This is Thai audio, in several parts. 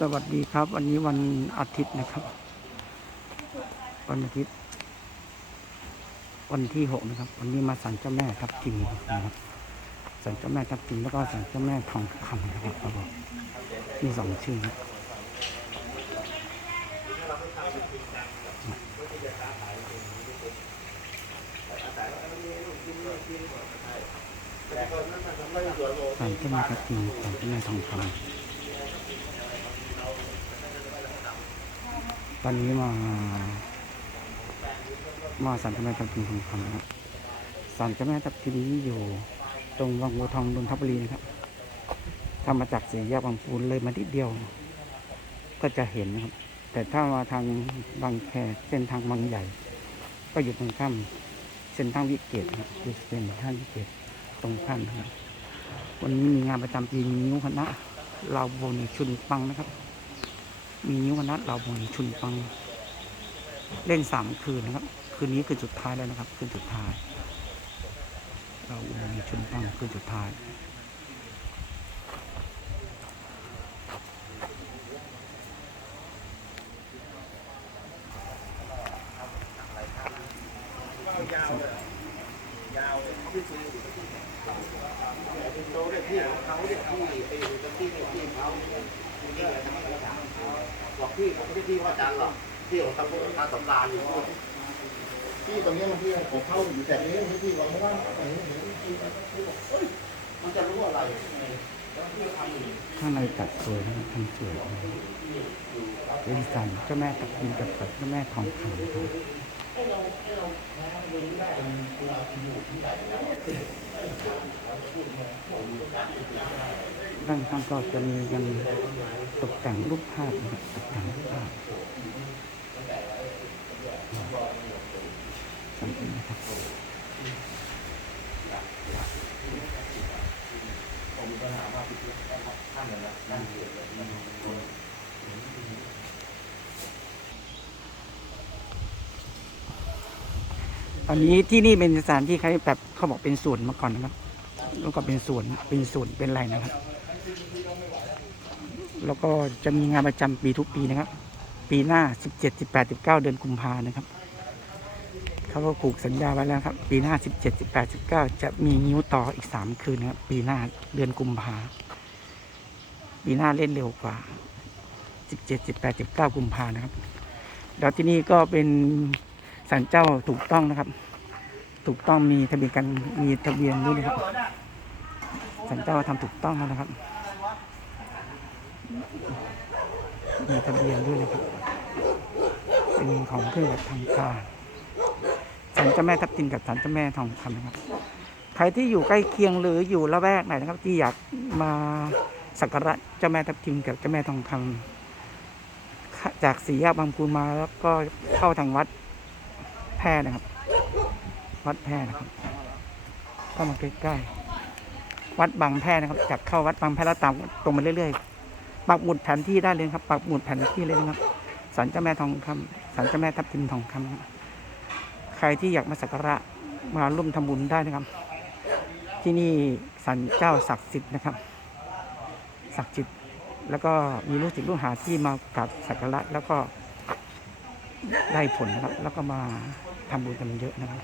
สวัสดีครับวันนี้วันอาทิตย์นะครับ วันอาทิตย์ วันที่หกนะครับ วันนี้มาสันเจ้าแม่ทับทิมนะครับสันเจ้าแม่ทับทิมแล้วก็สันเจ้าแม่ทองคำนะครับครับผมมีสองชื่อนะสันเจ้าแม่ทับทิมสันเจ้าแม่ทองคำ ตอนนี้มา มาสันเจ้าแม่ทับทิมทองคำนะครับสันเจ้าแม่ทับทิมนี้อยู่ ตรงวังบัวทองนนทบุรีนะครับถ้ามาจากสี่แยกบางปูนเลยมานิดเดียว ก็จะเห็นนะครับ แต่ถ้ามาทางบางแคเส้นทางบางใหญ่ ก็อยู่ตรงข้ามเส้นทางวิเกตนะครับคือเส้นทางวิเกตตรงข้ามนะครับวันนี้มีงานประจำปีมีนิ้วคณะลาวบนชุนปังนะครับ มีนิ้วคณะลาวบนชุนปัง เล่นสามคืนนะครับ คืนนี้คืนสุดท้ายแล้วนะครับ คืนสุดท้าย เราบนชุนปังคืนสุดท้ายโตเรียกพี่ของเขาเรียกพี่ไอ้ตะกี้เรียกพี่เขา บอกพี่ผมไม่ได้พี่ว่าอาจารย์หรอกพี่ของตำรวจทางสำราญอยู่ที่ตรงนี้มันที่ของเขาอยู่แต่นี้ไม่ที่วางว่างๆตรงนี้เห็นที่ที่บอกเฮ้ยมันจะรู้อะไรข้างในจัดสวยนะครับทำสวยนะครับเป็นสันเจ้าแม่ตะกินกับเจ้าแม่ทองคำ นะครับด้านข้างก็จะมีกันตกแต่งรูปภาพนะครับตกแต่งรูปภาพสังเกตนะครั บอันนี้ที่นี่เป็นสถานที่เขาแบบเขาบอกเป็นสวนมาก่อนนะครับแล้วก็เป็นสวนเป็นสวนเป็นไรนะครับ แล้วก็จะมีงานประจำปีทุกปีนะครับ ปีหน้า17 18 19เก้าเดือนกุมภานะครับเขาก็ผูกสัญญาไว้แล้วครับ ปีหน้า17 18 19จะมีนิ้วต่ออีก3คืนนะครับ ปีหน้าเดือนกุมภาปีหน้าเล่นเร็วกว่า17 18 19กุมภานะครับ แล้วที่นี่ก็เป็นาลเจ้าถูกต้องนะครับ ถูกต้องมีทะเบียนกันมีทะเบียนด้วยนะครับศาลเจ้าทำถูกต้องแล้วนะครับมีทะเบียนด้วยนะครับเป็นของเครื่องแบบทางการศาลเจ้าแม่ทับทิมกับศาลเจ้าแม่ทองคำนะครับ ใครที่อยู่ใกล้เคียงหรืออยู่ละแวกไหนนะครับ ที่อยากมาสักการะเจ้าแม่ทับทิมกับเจ้าแม่ทองคำจากสี่แยกบางปูนมาแล้วก็เข้าทางวัด พรนะครับ วัดแพรนะครับเข้ามาใกล้ๆวัดบางแพรนะครับจากเข้าวัดบางแพรแล้วตามตรงมาเรื่อยๆปักหมุดแผนที่ได้เลยครับปักหมุดแผนที่เลยนะครับศาลเจ้าแม่ทองคำศาลเจ้าแม่ทับทิมทองคำนะครับใครที่อยากมาสักการะมาร่วมทำบุญได้นะครับ ที่นี่ศาลเจ้าศักดิ์สิทธิ์นะครับศักดิ์สิทธิ์แล้วก็มีลูกศิษย์ลูกหาที่มากราบสักการะแล้วก็ได้ผลนะครับ แล้วก็มา ทำบุญกันเยอะนะครับ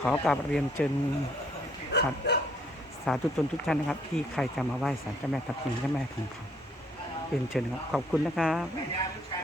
ขอกราบเรียนเชิญสาสาธุชนทุกท่านนะครับ ที่ใครจะมาไหว้ศาลเจ้าแม่ทับทิมเจ้าแม่ทองคำเรียนเชิญครับขอบคุณนะครับ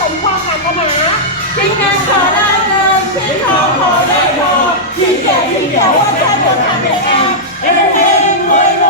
สมความปรารถนาสิ่งนั้นขอได้เงินสิ่งทองขอได้ทองสิ่งแก่สิ่งเขียวว่าแค่คนทำเป็นแอมเอ็งเอ็งรวยรว